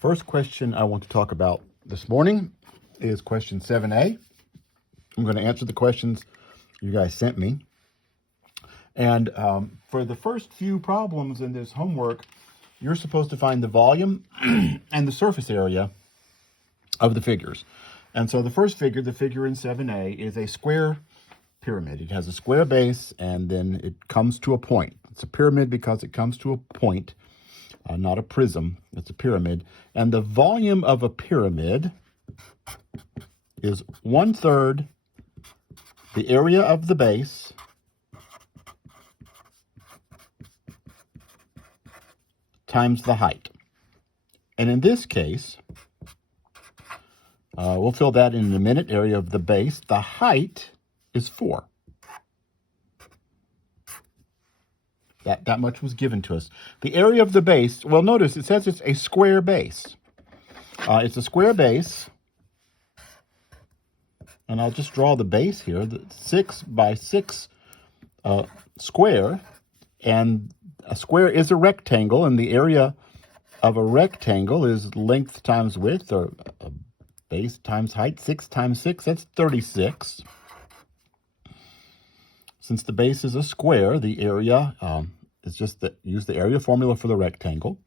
first question I want to talk about this morning is question 7a. I'm going to answer the questions you guys sent me. And for the first few problems in this homework, you're supposed to find the volume and the surface area of the figures. And so the first figure, the figure in 7a, is a square pyramid. It has a square base, and then it comes to a point. It's a pyramid because it comes to a point, not a prism. It's a pyramid. And the volume of a pyramid is 1/3 the area of the base times the height. And in this case, we'll fill that in a minute, area of the base. The height is 4. That much was given to us. The area of the base, well, notice it says it's a square base. It's a square base. And I'll just draw the base here, the 6 by 6 square. And a square is a rectangle, and the area of a rectangle is length times width, or base times height. 6 times 6, that's 36. Since the base is a square, the area is just use the area formula for the rectangle.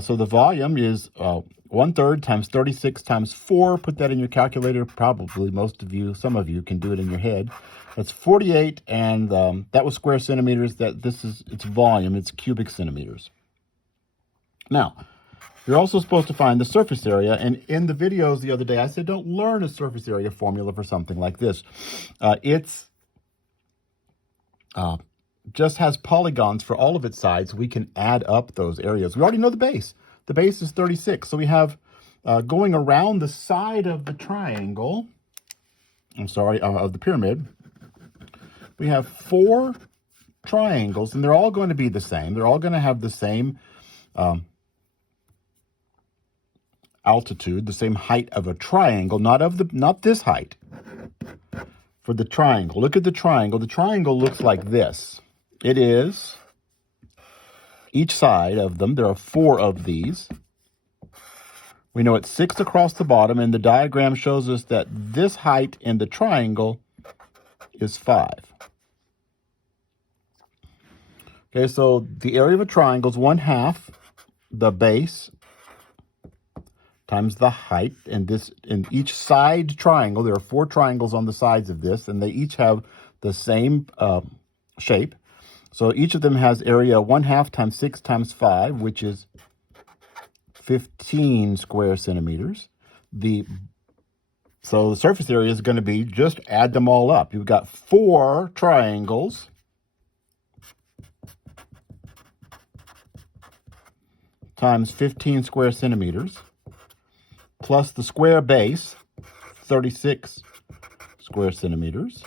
So the volume is 1/3 times 36 times 4. Put that in your calculator. Probably most of you, some of you can do it in your head. That's 48, and that was square centimeters. It's volume. It's cubic centimeters. Now, you're also supposed to find the surface area, and in the videos the other day, I said don't learn a surface area formula for something like this. It's just has polygons for all of its sides. We can add up those areas. We already know the base. The base is 36. So we have going around the side of the triangle, of the pyramid, we have 4 triangles, and they're all going to be the same. They're all going to have the same altitude, the same height of a triangle, not this height. For the triangle, look at the triangle. The triangle looks like this. It is, each side of them, there are 4 of these. We know it's 6 across the bottom, and the diagram shows us that this height in the triangle is 5. Okay, so the area of a triangle is 1/2 the base times the height, and in each side triangle, there are 4 triangles on the sides of this, and they each have the same shape. So each of them has area 1/2 times 6 times 5, which is 15 square centimeters. So the surface area is going to be, just add them all up. You've got 4 triangles times 15 square centimeters, plus the square base, 36 square centimeters,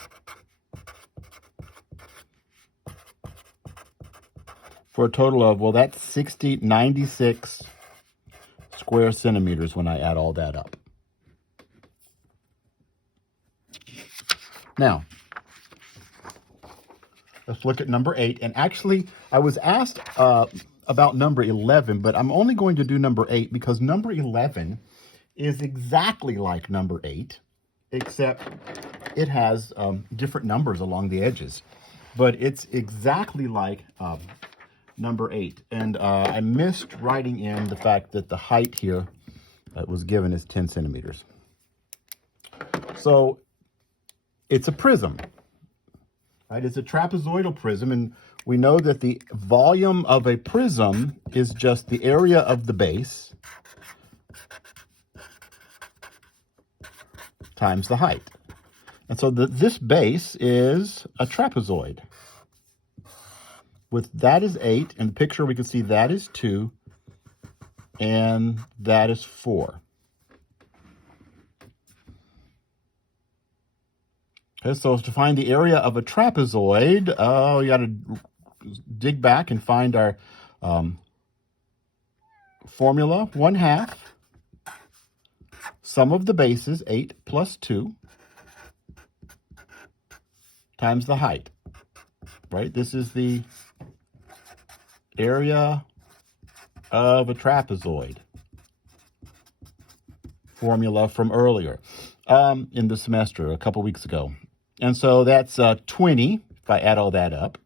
for a total of, well, that's 96 square centimeters when I add all that up. Now, let's look at number 8. And actually, I was asked about number 11, but I'm only going to do number 8 because number 11 is exactly like number 8, except it has different numbers along the edges. But it's exactly like number 8. And I missed writing in the fact that the height here that was given is 10 centimeters. So it's a prism, right? It's a trapezoidal prism, and we know that the volume of a prism is just the area of the base times the height. And so this base is a trapezoid. With that is 8, in the picture we can see that is 2, and that is 4. Okay, so to find the area of a trapezoid, you got to dig back and find our formula. 1/2 sum of the bases, 8 plus 2, times the height, right? This is the area of a trapezoid. formula from earlier in the semester, a couple weeks ago. And so that's 20. If I add all that up,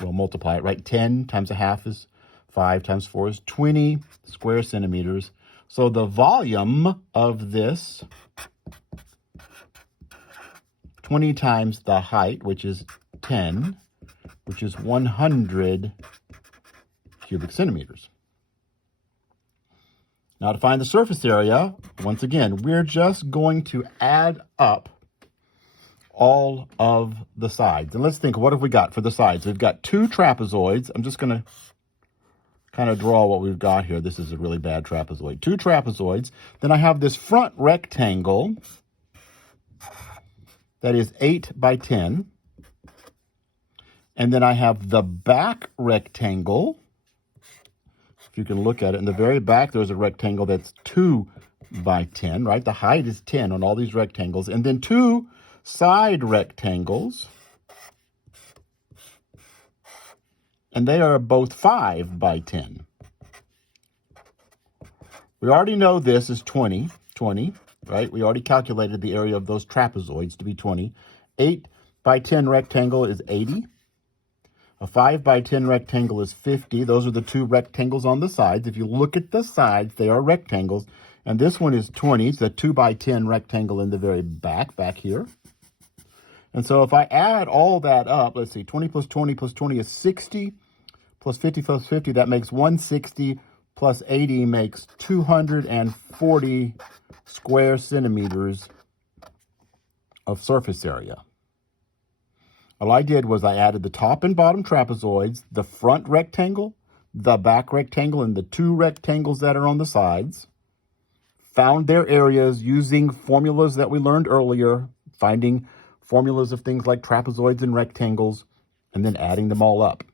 we'll multiply it, right? 10 times a half is 5 times 4 is 20 square centimeters. So the volume of this, 20 times the height, which is 10, which is 100 cubic centimeters. Now to find the surface area, once again, we're just going to add up all of the sides. And let's think, what have we got for the sides? We've got 2 trapezoids. I'm just going to kind of draw what we've got here. This is a really bad trapezoid. 2 trapezoids. Then I have this front rectangle that is 8 by 10. And then I have the back rectangle. If you can look at it, in the very back, there's a rectangle that's 2 by 10, right? The height is 10 on all these rectangles. And then 2 side rectangles. And they are both 5 by 10. We already know this is 20, right? We already calculated the area of those trapezoids to be 20. 8 by 10 rectangle is 80. A 5 by 10 rectangle is 50. Those are the 2 rectangles on the sides. If you look at the sides, they are rectangles. And this one is 20. It's a 2 by 10 rectangle in the very back here. And so if I add all that up, let's see, 20 plus 20 plus 20 is 60. Plus 50 plus 50, that makes 160. Plus 80 makes 240 square centimeters of surface area. All I did was I added the top and bottom trapezoids, the front rectangle, the back rectangle, and the 2 rectangles that are on the sides. Found their areas using formulas that we learned earlier, finding formulas of things like trapezoids and rectangles, and then adding them all up.